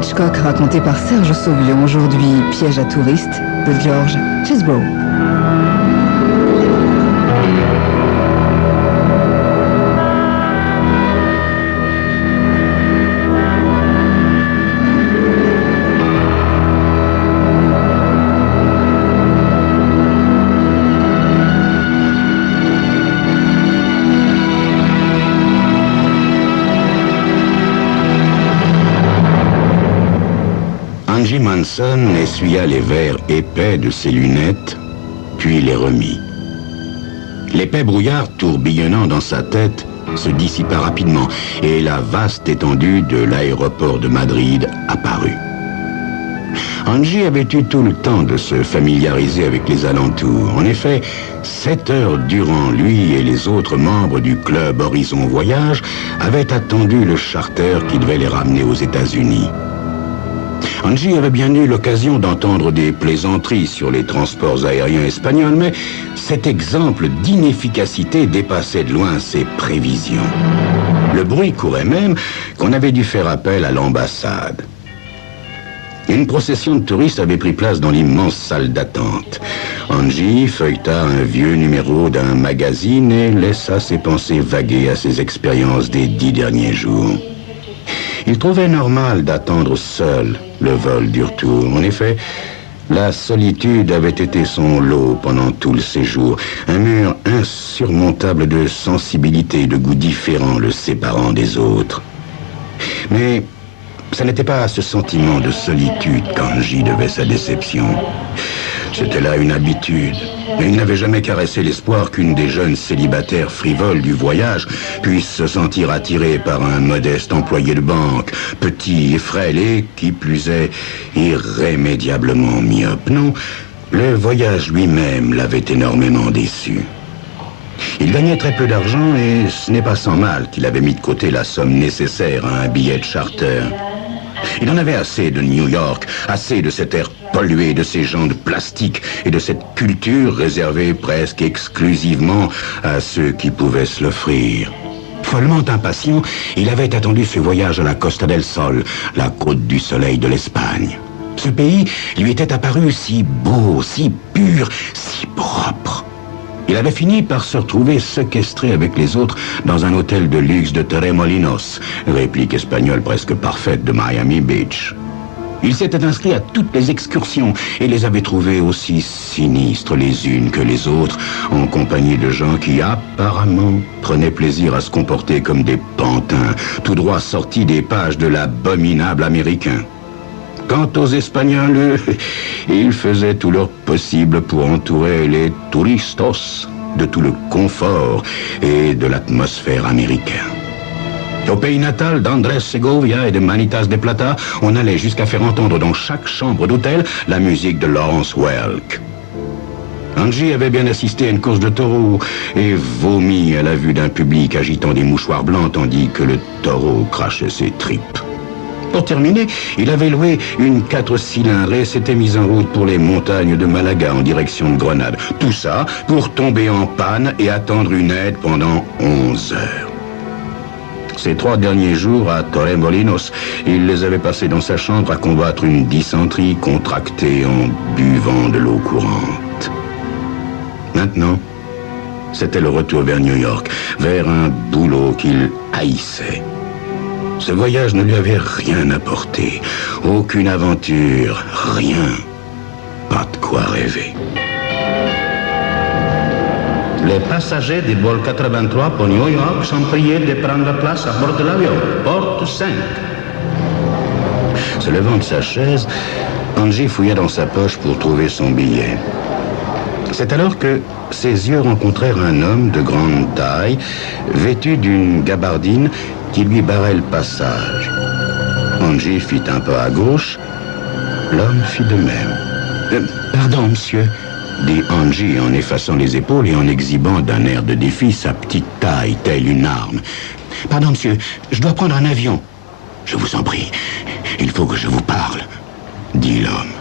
Hitchcock raconté par Serge Sauvion, aujourd'hui Piège à touristes de George Chesbrough. Angie Manson essuya les verres épais de ses lunettes, puis les remit. L'épais brouillard tourbillonnant dans sa tête se dissipa rapidement et la vaste étendue de l'aéroport de Madrid apparut. Angie avait eu tout le temps de se familiariser avec les alentours. En effet, 7 heures durant, lui et les autres membres du club Horizon Voyage avaient attendu le charter qui devait les ramener aux États-Unis. Angie avait bien eu l'occasion d'entendre des plaisanteries sur les transports aériens espagnols, mais cet exemple d'inefficacité dépassait de loin ses prévisions. Le bruit courait même qu'on avait dû faire appel à l'ambassade. Une procession de touristes avait pris place dans l'immense salle d'attente. Angie feuilleta un vieux numéro d'un magazine et laissa ses pensées vaguer à ses expériences des 10 derniers jours. Il trouvait normal d'attendre seul le vol du retour. En effet, la solitude avait été son lot pendant tout le séjour. Un mur insurmontable de sensibilité et de goûts différents le séparant des autres. Mais ce n'était pas à ce sentiment de solitude qu'Angie devait sa déception. C'était là une habitude. Mais il n'avait jamais caressé l'espoir qu'une des jeunes célibataires frivoles du voyage puisse se sentir attirée par un modeste employé de banque, petit et frêle et, qui plus est, irrémédiablement myope. Non, le voyage lui-même l'avait énormément déçu. Il gagnait très peu d'argent et ce n'est pas sans mal qu'il avait mis de côté la somme nécessaire à un billet de charter. Il en avait assez de New York, assez de cet air pollué, de ces gens de plastique et de cette culture réservée presque exclusivement à ceux qui pouvaient se l'offrir. Follement impatient, il avait attendu ce voyage à la Costa del Sol, la côte du soleil de l'Espagne. Ce pays lui était apparu si beau, si pur, si propre. Il avait fini par se retrouver séquestré avec les autres dans un hôtel de luxe de Torremolinos, réplique espagnole presque parfaite de Miami Beach. Il s'était inscrit à toutes les excursions et les avait trouvées aussi sinistres les unes que les autres, en compagnie de gens qui apparemment prenaient plaisir à se comporter comme des pantins, tout droit sortis des pages de l'abominable américain. Quant aux Espagnols, eux, ils faisaient tout leur possible pour entourer les touristos de tout le confort et de l'atmosphère américaine. Au pays natal d'Andrés Segovia et de Manitas de Plata, on allait jusqu'à faire entendre dans chaque chambre d'hôtel la musique de Lawrence Welk. Angie avait bien assisté à une course de taureaux et vomi à la vue d'un public agitant des mouchoirs blancs tandis que le taureau crachait ses tripes. Pour terminer, il avait loué une 4 cylindres et s'était mis en route pour les montagnes de Malaga en direction de Grenade. Tout ça pour tomber en panne et attendre une aide pendant 11 heures. Ces 3 derniers jours à Torremolinos, il les avait passés dans sa chambre à combattre une dysenterie contractée en buvant de l'eau courante. Maintenant, c'était le retour vers New York, vers un boulot qu'il haïssait. Ce voyage ne lui avait rien apporté, aucune aventure, rien, pas de quoi rêver. Les passagers du vol 83 pour New York sont priés de prendre place à bord de l'avion, porte 5. Se levant de sa chaise, Angie fouilla dans sa poche pour trouver son billet. C'est alors que ses yeux rencontrèrent un homme de grande taille, vêtu d'une gabardine qui lui barrait le passage. Angie fit un pas à gauche, l'homme fit de même. Pardon, monsieur, dit Angie en effaçant les épaules et en exhibant d'un air de défi sa petite taille, telle une arme. Pardon, monsieur, je dois prendre un avion. Je vous en prie, il faut que je vous parle, dit l'homme.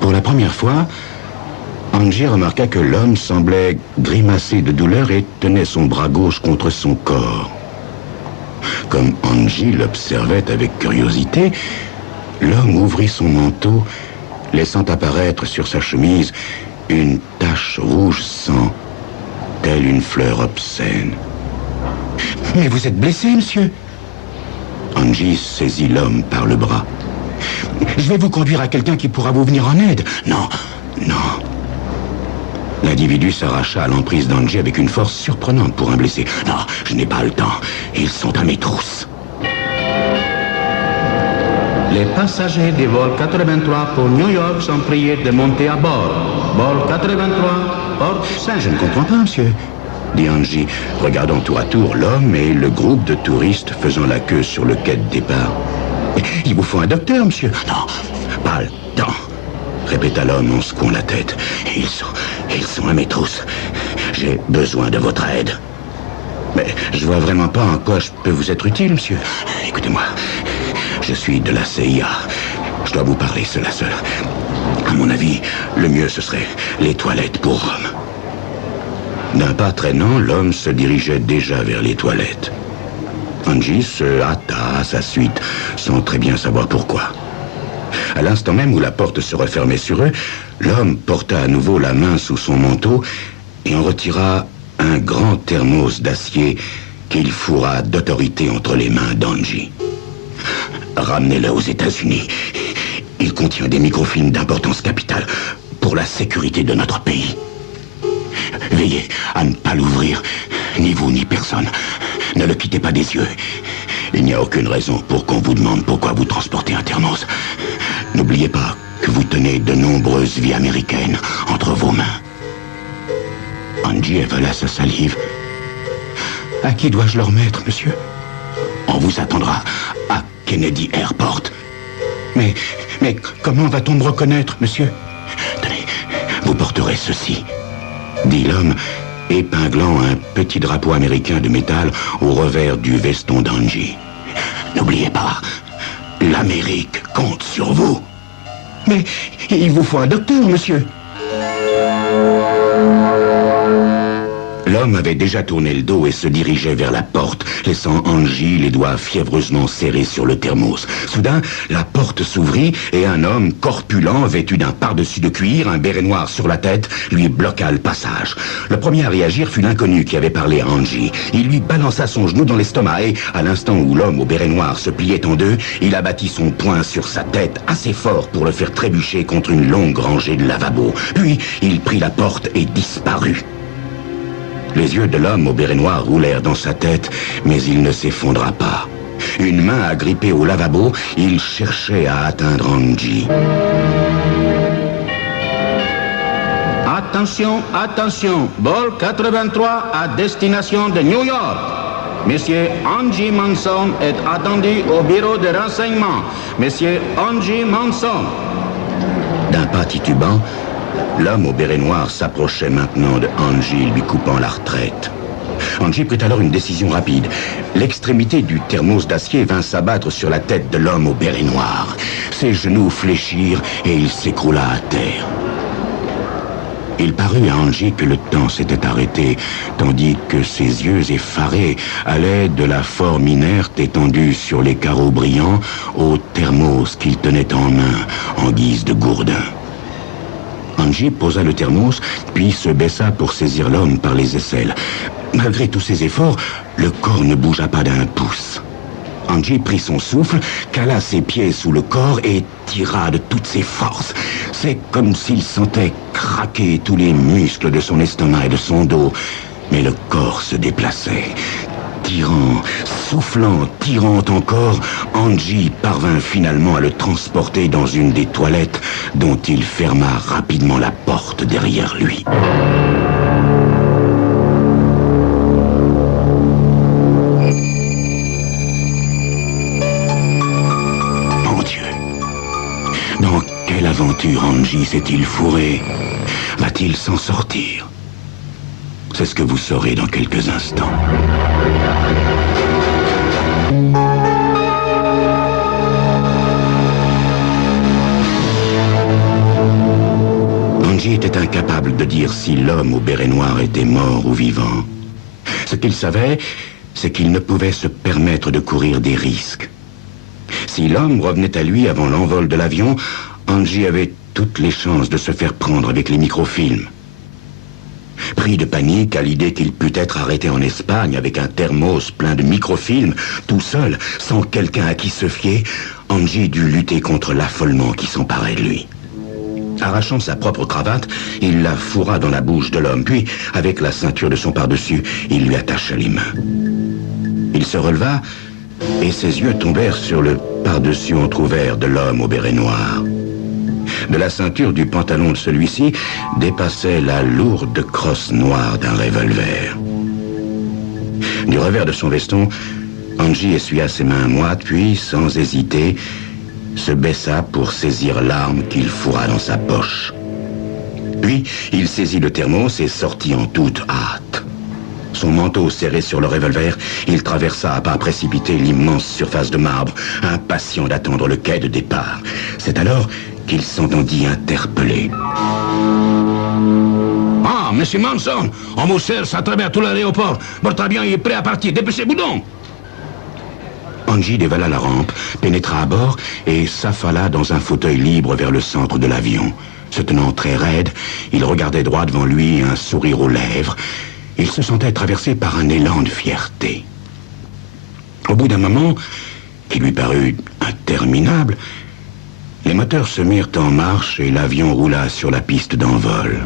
Pour la première fois, Angie remarqua que l'homme semblait grimacer de douleur et tenait son bras gauche contre son corps. comme Angie l'observait avec curiosité, l'homme ouvrit son manteau, laissant apparaître sur sa chemise une tache rouge sang, telle une fleur obscène. « Mais vous êtes blessé, monsieur ?» Angie saisit l'homme par le bras. « Je vais vous conduire à quelqu'un qui pourra vous venir en aide. »« Non, non. » L'individu s'arracha à l'emprise d'Angie avec une force surprenante pour un blessé. « Non, je n'ai pas le temps. Ils sont à mes trousses. » Les passagers du vol 83 pour New York sont priés de monter à bord. Vol 83, porte 5. « Je ne comprends pas, monsieur, » dit Angie, regardant tour à tour l'homme et le groupe de touristes faisant la queue sur le quai de départ. « Il vous faut un docteur, monsieur. »« Non, pas le temps, » répéta l'homme en secouant la tête. « Ils sont à mes trousses. J'ai besoin de votre aide. » « Mais je vois vraiment pas en quoi je peux vous être utile, monsieur. Écoutez-moi, je suis de la CIA. Je dois vous parler seul à seul. À mon avis, le mieux ce serait les toilettes pour hommes. » D'un pas traînant, l'homme se dirigeait déjà vers les toilettes. Angie se hâta à sa suite, sans très bien savoir pourquoi. À l'instant même où la porte se refermait sur eux, l'homme porta à nouveau la main sous son manteau et en retira un grand thermos d'acier qu'il fourra d'autorité entre les mains d'Angie. « Ramenez-le aux États-Unis. Il contient des microfilms d'importance capitale pour la sécurité de notre pays. Veillez à ne pas l'ouvrir, ni vous ni personne. Ne le quittez pas des yeux. Il n'y a aucune raison pour qu'on vous demande pourquoi vous transportez un thermos. N'oubliez pas que vous tenez de nombreuses vies américaines entre vos mains. » Angie avala sa salive. « À qui dois-je le remettre, monsieur ?»« On vous attendra à Kennedy Airport. »« Mais comment va-t-on me reconnaître, monsieur ?»« Tenez, vous porterez ceci. » dit l'homme, épinglant un petit drapeau américain de métal au revers du veston d'Angie. « N'oubliez pas, l'Amérique compte sur vous. »« Mais il vous faut un docteur, monsieur. » L'homme avait déjà tourné le dos et se dirigeait vers la porte, laissant Angie les doigts fiévreusement serrés sur le thermos. Soudain, la porte s'ouvrit et un homme corpulent, vêtu d'un pardessus de cuir, un béret noir sur la tête, lui bloqua le passage. Le premier à réagir fut l'inconnu qui avait parlé à Angie. Il lui balança son genou dans l'estomac et, à l'instant où l'homme au béret noir se pliait en deux, il abattit son poing sur sa tête assez fort pour le faire trébucher contre une longue rangée de lavabos. Puis, il prit la porte et disparut. Les yeux de l'homme au béret noir roulèrent dans sa tête, mais il ne s'effondra pas. Une main agrippée au lavabo, il cherchait à atteindre Angie. Attention, attention, vol 83 à destination de New York. Monsieur Angie Manson est attendu au bureau de renseignement. Monsieur Angie Manson. D'un pas titubant, l'homme au béret noir s'approchait maintenant de Angie, lui coupant la retraite. Angie prit alors une décision rapide. L'extrémité du thermos d'acier vint s'abattre sur la tête de l'homme au béret noir. Ses genoux fléchirent et il s'écroula à terre. Il parut à Angie que le temps s'était arrêté, tandis que ses yeux effarés allaient de la forme inerte étendue sur les carreaux brillants au thermos qu'il tenait en main, en guise de gourdin. Angie posa le thermos, puis se baissa pour saisir l'homme par les aisselles. Malgré tous ses efforts, le corps ne bougea pas d'un pouce. Angie prit son souffle, cala ses pieds sous le corps et tira de toutes ses forces. C'est comme s'il sentait craquer tous les muscles de son estomac et de son dos. Mais le corps se déplaçait. Tirant, soufflant, tirant encore, Angie parvint finalement à le transporter dans une des toilettes dont il ferma rapidement la porte derrière lui. Mon Dieu! Dans quelle aventure Angie s'est-il fourré? Va-t-il s'en sortir? C'est ce que vous saurez dans quelques instants. Angie était incapable de dire si l'homme au béret noir était mort ou vivant. Ce qu'il savait, c'est qu'il ne pouvait se permettre de courir des risques. Si l'homme revenait à lui avant l'envol de l'avion, Angie avait toutes les chances de se faire prendre avec les microfilms. Pris de panique à l'idée qu'il pût être arrêté en Espagne avec un thermos plein de microfilms, tout seul, sans quelqu'un à qui se fier, Angie dut lutter contre l'affolement qui s'emparait de lui. Arrachant sa propre cravate, il la fourra dans la bouche de l'homme, puis, avec la ceinture de son par-dessus, il lui attacha les mains. Il se releva, et ses yeux tombèrent sur le par-dessus entrouvert de l'homme au béret noir. De la ceinture du pantalon de celui-ci dépassait la lourde crosse noire d'un revolver. Du revers de son veston, Angie essuya ses mains moites, puis, sans hésiter, se baissa pour saisir l'arme qu'il fourra dans sa poche. Puis, il saisit le thermos et sortit en toute hâte. Son manteau serré sur le revolver, il traversa à pas précipités l'immense surface de marbre, impatient d'attendre le quai de départ. C'est alors qu'il s'entendit interpeller. « Ah, Monsieur Manson, on vous cherche à travers tout l'aéroport. Votre avion est prêt à partir. Dépêchez-vous donc !» Angie dévala la rampe, pénétra à bord et s'affala dans un fauteuil libre vers le centre de l'avion. Se tenant très raide, il regardait droit devant lui, un sourire aux lèvres. Il se sentait traversé par un élan de fierté. Au bout d'un moment, qui lui parut interminable, les moteurs se mirent en marche et l'avion roula sur la piste d'envol.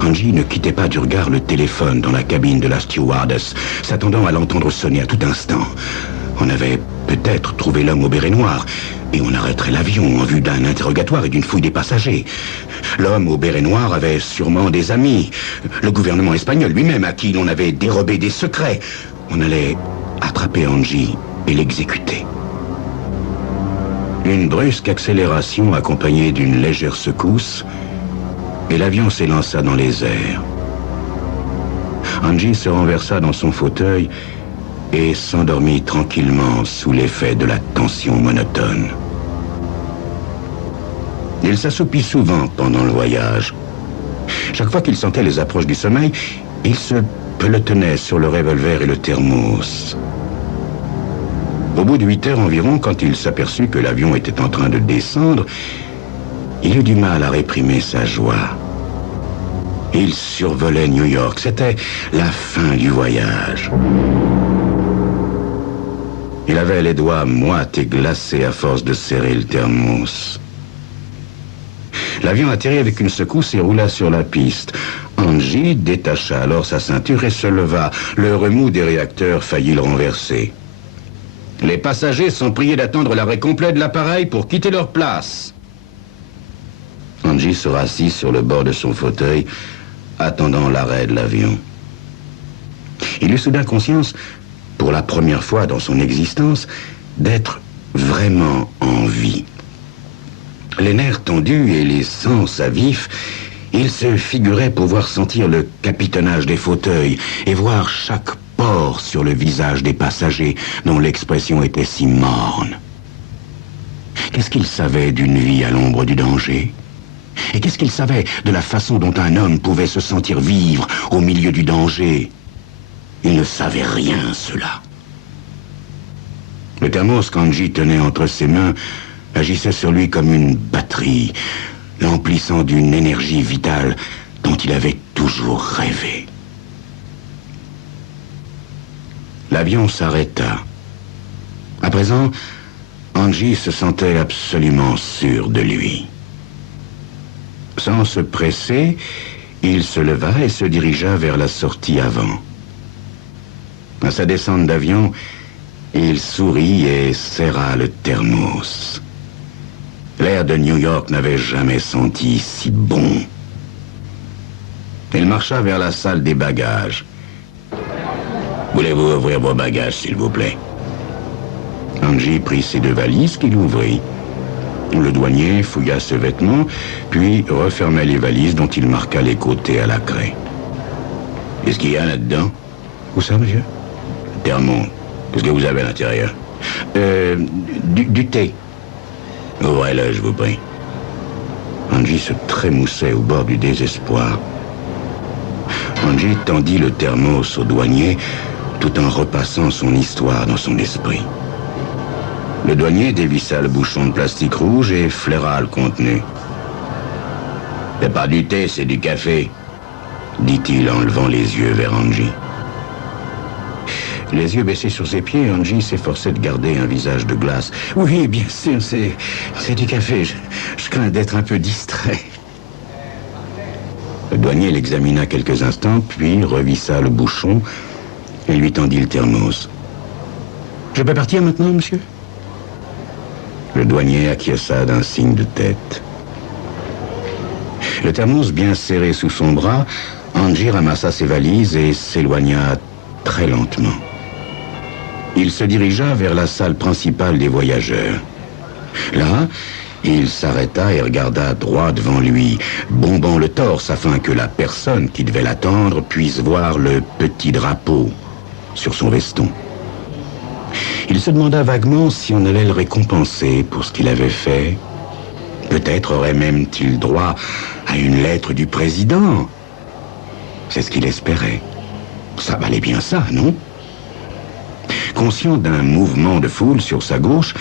Angie ne quittait pas du regard le téléphone dans la cabine de la stewardess, s'attendant à l'entendre sonner à tout instant. On avait peut-être trouvé l'homme au béret noir, et on arrêterait l'avion en vue d'un interrogatoire et d'une fouille des passagers. L'homme au béret noir avait sûrement des amis. Le gouvernement espagnol lui-même, à qui l'on avait dérobé des secrets. On allait attraper Angie et l'exécuter. Une brusque accélération accompagnée d'une légère secousse, et l'avion s'élança dans les airs. Angie se renversa dans son fauteuil et s'endormit tranquillement sous l'effet de la tension monotone. Il s'assoupit souvent pendant le voyage. Chaque fois qu'il sentait les approches du sommeil, il se pelotonnait sur le revolver et le thermos. Au bout de 8 heures environ, quand il s'aperçut que l'avion était en train de descendre, il eut du mal à réprimer sa joie. Il survolait New York. C'était la fin du voyage. Il avait les doigts moites et glacés à force de serrer le thermos. L'avion atterrit avec une secousse et roula sur la piste. Angie détacha alors sa ceinture et se leva. Le remous des réacteurs faillit le renverser. Les passagers sont priés d'attendre l'arrêt complet de l'appareil pour quitter leur place. Angie se rassit sur le bord de son fauteuil, attendant l'arrêt de l'avion. Il eut soudain conscience, pour la première fois dans son existence, d'être vraiment en vie. Les nerfs tendus et les sens à vif, il se figurait pouvoir sentir le capitonnage des fauteuils et voir chaque pore sur le visage des passagers dont l'expression était si morne. Qu'est-ce qu'il savait d'une vie à l'ombre du danger ? Et qu'est-ce qu'il savait de la façon dont un homme pouvait se sentir vivre au milieu du danger ? Il ne savait rien, cela. Le thermos qu'Angie tenait entre ses mains agissait sur lui comme une batterie, l'emplissant d'une énergie vitale dont il avait toujours rêvé. L'avion s'arrêta. À présent, Angie se sentait absolument sûr de lui. Sans se presser, il se leva et se dirigea vers la sortie avant. À sa descente d'avion, il sourit et serra le thermos. L'air de New York n'avait jamais senti si bon. Il marcha vers la salle des bagages. « Voulez-vous ouvrir vos bagages, s'il vous plaît ?» Angie prit ses 2 valises qu'il ouvrit. Le douanier fouilla ses vêtements, puis referma les valises dont il marqua les côtés à la craie. « Qu'est-ce qu'il y a là-dedans ?»« Où ça, monsieur ?»« Thermos. Qu'est-ce que vous avez à l'intérieur ?»« Du thé. » « Ouvrez-le, je vous prie. » Angie se trémoussait au bord du désespoir. Angie tendit le thermos au douanier, tout en repassant son histoire dans son esprit. Le douanier dévissa le bouchon de plastique rouge et flaira le contenu. « C'est pas du thé, c'est du café », dit-il en levant les yeux vers Angie. Les yeux baissés sur ses pieds, Angie s'efforçait de garder un visage de glace. « Oui, bien sûr, c'est du café. Je crains d'être un peu distrait. » Le douanier l'examina quelques instants, puis revissa le bouchon et lui tendit le thermos. « Je peux partir maintenant, monsieur ?» Le douanier acquiesça d'un signe de tête. Le thermos bien serré sous son bras, Angie ramassa ses valises et s'éloigna très lentement. Il se dirigea vers la salle principale des voyageurs. Là, il s'arrêta et regarda droit devant lui, bombant le torse afin que la personne qui devait l'attendre puisse voir le petit drapeau sur son veston. Il se demanda vaguement si on allait le récompenser pour ce qu'il avait fait. Peut-être aurait même-t-il droit à une lettre du président. C'est ce qu'il espérait. Ça valait bien ça, non? Conscient d'un mouvement de foule sur sa gauche,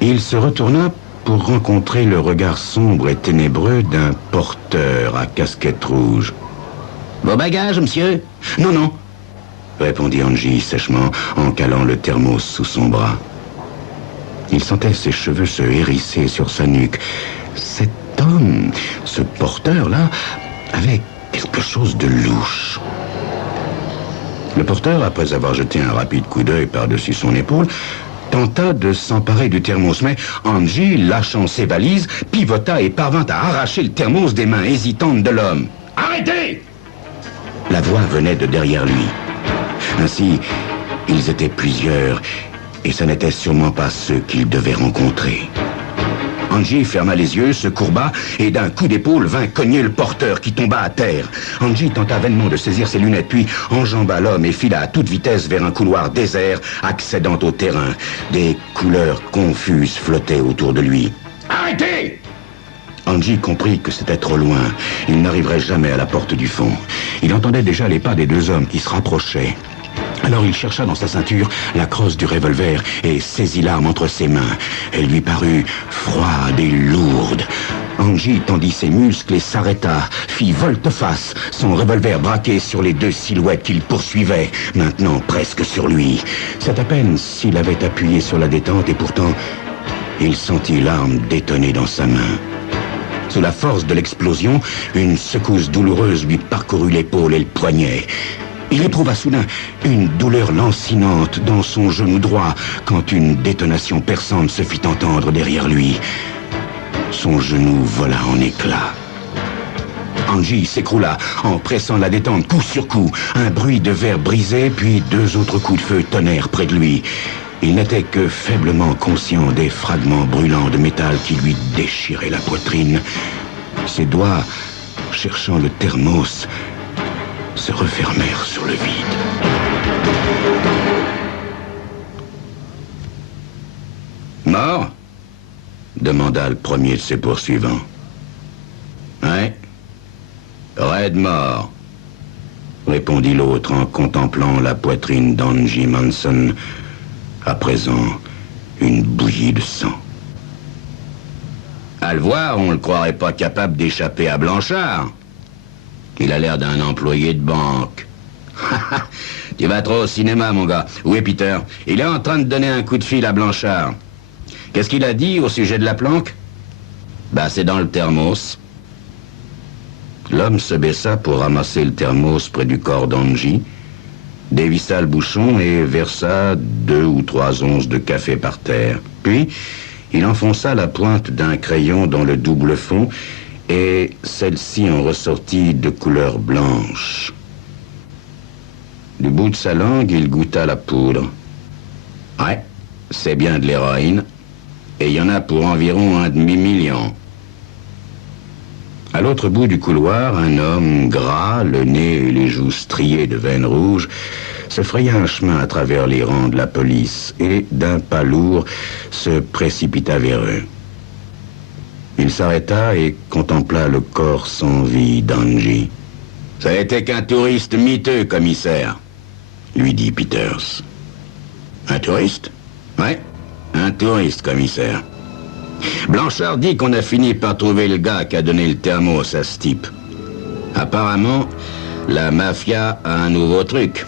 il se retourna pour rencontrer le regard sombre et ténébreux d'un porteur à casquette rouge. « Vos bagages, monsieur ?»« Non, non, » répondit Angie sèchement en calant le thermos sous son bras. Il sentait ses cheveux se hérisser sur sa nuque. Cet homme, ce porteur-là, avait quelque chose de louche. Le porteur, après avoir jeté un rapide coup d'œil par-dessus son épaule, tenta de s'emparer du thermos, mais Angie, lâchant ses valises, pivota et parvint à arracher le thermos des mains hésitantes de l'homme. « Arrêtez !» La voix venait de derrière lui. Ainsi, ils étaient plusieurs, et ce n'était sûrement pas ceux qu'il devait rencontrer. Angie ferma les yeux, se courba et d'un coup d'épaule vint cogner le porteur qui tomba à terre. Angie tenta vainement de saisir ses lunettes, puis enjamba l'homme et fila à toute vitesse vers un couloir désert accédant au terrain. Des couleurs confuses flottaient autour de lui. « Arrêtez !» Angie comprit que c'était trop loin. Il n'arriverait jamais à la porte du fond. Il entendait déjà les pas des deux hommes qui se rapprochaient. Alors il chercha dans sa ceinture la crosse du revolver et saisit l'arme entre ses mains. Elle lui parut froide et lourde. Angie tendit ses muscles et s'arrêta, fit volte-face, son revolver braqué sur les deux silhouettes qu'il poursuivait, maintenant presque sur lui. C'est à peine s'il avait appuyé sur la détente et pourtant, il sentit l'arme détonner dans sa main. Sous la force de l'explosion, une secousse douloureuse lui parcourut l'épaule et le poignet. Il éprouva soudain une douleur lancinante dans son genou droit quand une détonation perçante se fit entendre derrière lui. Son genou vola en éclats. Angie s'écroula en pressant la détente coup sur coup. Un bruit de verre brisé, puis deux autres coups de feu tonnèrent près de lui. Il n'était que faiblement conscient des fragments brûlants de métal qui lui déchiraient la poitrine. Ses doigts, cherchant le thermos, se refermèrent sur le vide. « Mort ?» demanda le premier de ses poursuivants. « Ouais, raide mort », répondit l'autre en contemplant la poitrine d'Angie Manson, à présent une bouillie de sang. À le voir, on ne le croirait pas capable d'échapper à Blanchard. Il a l'air d'un employé de banque. Tu vas trop au cinéma, mon gars. Où est Peter? Il est en train de donner un coup de fil à Blanchard. Qu'est-ce qu'il a dit au sujet de la planque? Bah, c'est dans le thermos. L'homme se baissa pour ramasser le thermos près du corps d'Angie, dévissa le bouchon et versa 2 ou 3 onces de café par terre. Puis, il enfonça la pointe d'un crayon dans le double fond et celle-ci en ressortit de couleur blanche. Du bout de sa langue, il goûta la poudre. Ouais, c'est bien de l'héroïne. Et il y en a pour environ 1 demi-million. À l'autre bout du couloir, un homme gras, le nez et les joues striées de veines rouges, se fraya un chemin à travers les rangs de la police et, d'un pas lourd, se précipita vers eux. Il s'arrêta et contempla le corps sans vie d'Angie. « Ça n'était qu'un touriste miteux, commissaire. lui dit Peters. Un touriste? Ouais, un touriste, commissaire. Blanchard dit qu'on a fini par trouver le gars qui a donné le thermos à ce type. Apparemment, la mafia a un nouveau truc.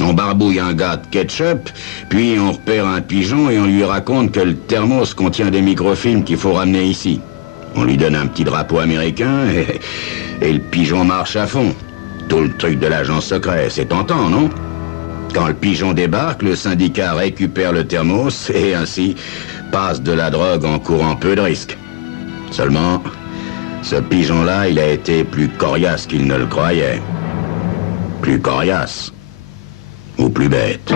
On barbouille un gars de ketchup, puis on repère un pigeon et on lui raconte que le thermos contient des microfilms qu'il faut ramener ici. On lui donne un petit drapeau américain et le pigeon marche à fond. Tout le truc de l'agent secret, c'est tentant, non? Quand le pigeon débarque, le syndicat récupère le thermos et ainsi passe de la drogue en courant peu de risques. Seulement, ce pigeon-là, il a été plus coriace qu'il ne le croyait. Plus coriace. Ou plus bête.